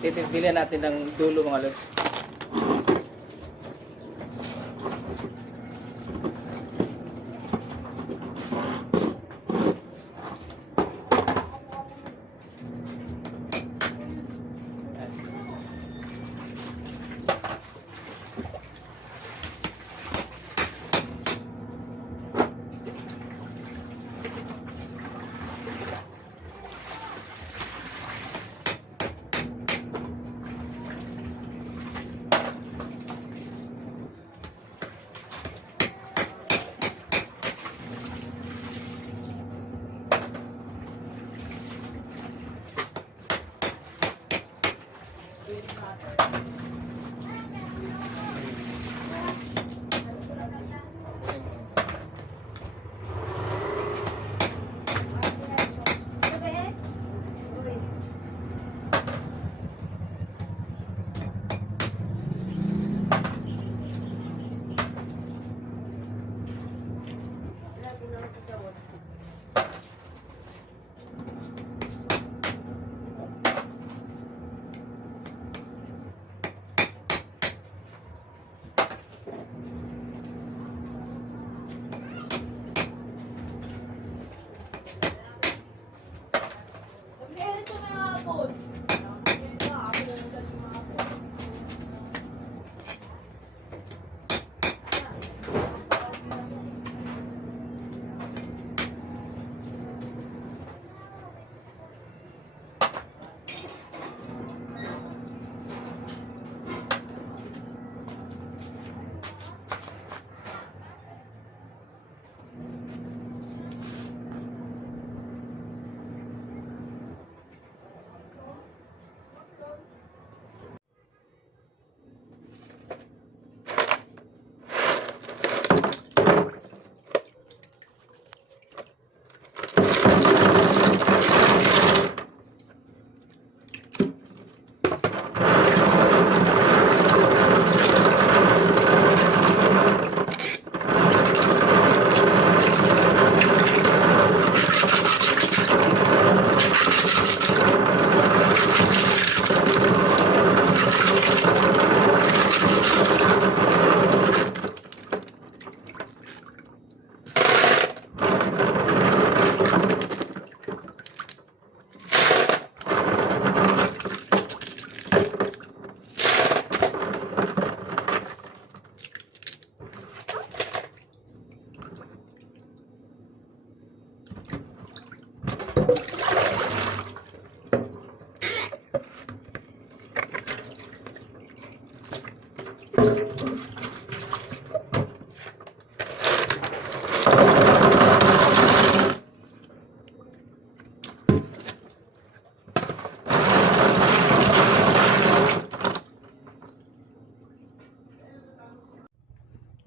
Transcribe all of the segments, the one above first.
Titignan natin ng dulo mga lods.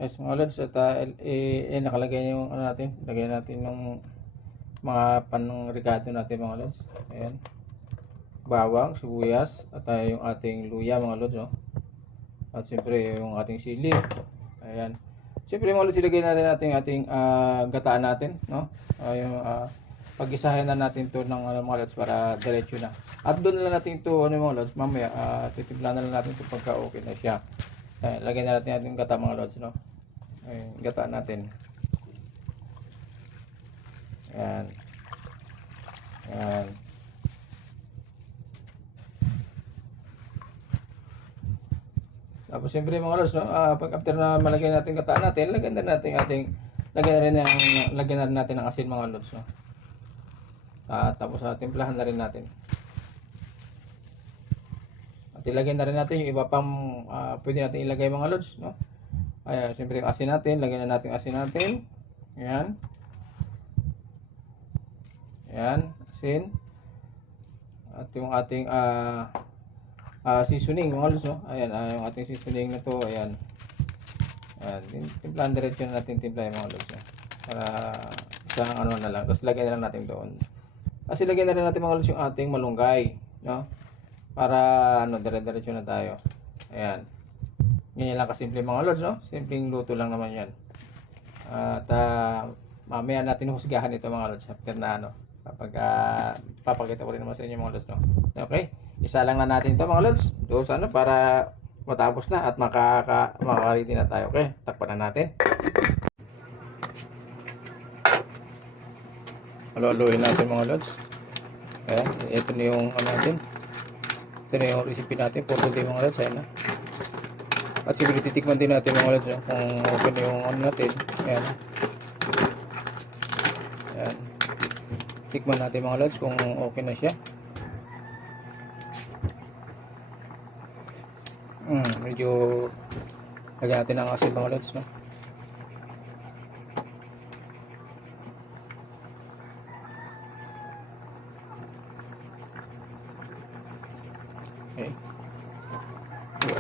Yes, mga lods, at nakalagay yung ano natin, lagay natin ng mga panrigado natin mga lods. Ayan, bawang, sibuyas, at yung ating luya mga lods, oh. At siyempre yung ating sili. Ayan, siyempre mga lods, ilagay na rin natin yung ating gataan natin, no? Yung pag-isahin na natin to ng mga lods para diretso na. At doon na lang natin to mga lods, mamaya titimpla na lang natin to pagka okay na siya. Ayan, lagay na natin ating gata mga lods, no? Ayan, gata natin. Ayan. Ayan. Tapos siyempre mga lods, no, pag after na malagay natin gata natin, lagyan na rin natin ng asin mga lods, no. Tapos timplahan na rin natin. At ilagay na rin natin yung iba pang pwede natin ilagay mga lods, no. Ayan, siyempre yung asin natin, lagyan na natin yung asin natin. Ayan. Ayan, asin. At yung ating seasoning mga lods, no. Ayan, yung ating seasoning na to, ayan. Ayan, timplahan diretso na natin timplahan mga lods, no. Para isang ano na lang, tapos lagyan na lang natin doon. Kasi lagyan na rin natin mga lods yung ating malunggay, no. Para ano, dire-diretso na tayo. Ayan. Ganyan lang kasimple mga lods, no? Simpleng luto lang naman yan. At mamaya natin husgahan ito mga lods after na ano. Kapag papakita ko rin naman sa inyo mga lods, no? Okay? Isa lang na natin ito mga lods. Doon sana para matapos na at makakaritin na tayo. Okay, takpan na natin. Halo-haloin natin mga lods. Ayan, ito na yung ano natin. Ito na yung recipe natin for today mga lods. Ayan na. At siguro titikman din natin mga lods kung okay na yung ano natin. Ayan. Ayan. Tikman natin mga lods kung okay na siya. Medyo lagyan natin ng asin mga lods, no? Okay.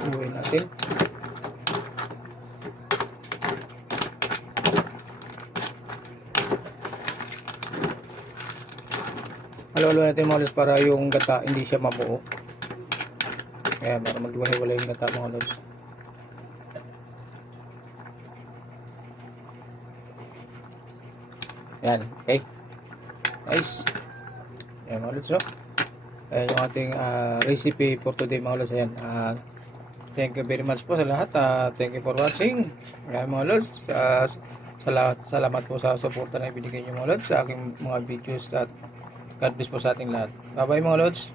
Iuwi natin. Halo-halo natin mga lods para yung gata hindi siya mabuo. Kaya para maghiwalay yung gata mga lods. Yan, okay. Nice. Ayan mga lods, no? Ayan yung ating recipe for today mga lods. Ayan. Thank you very much po sa lahat. Thank you for watching. Ayan mga lods. Salamat po sa suporta na ibinigay nyo mga lods sa aking mga videos at God bless po sa ating lahat. Bye bye mga lods.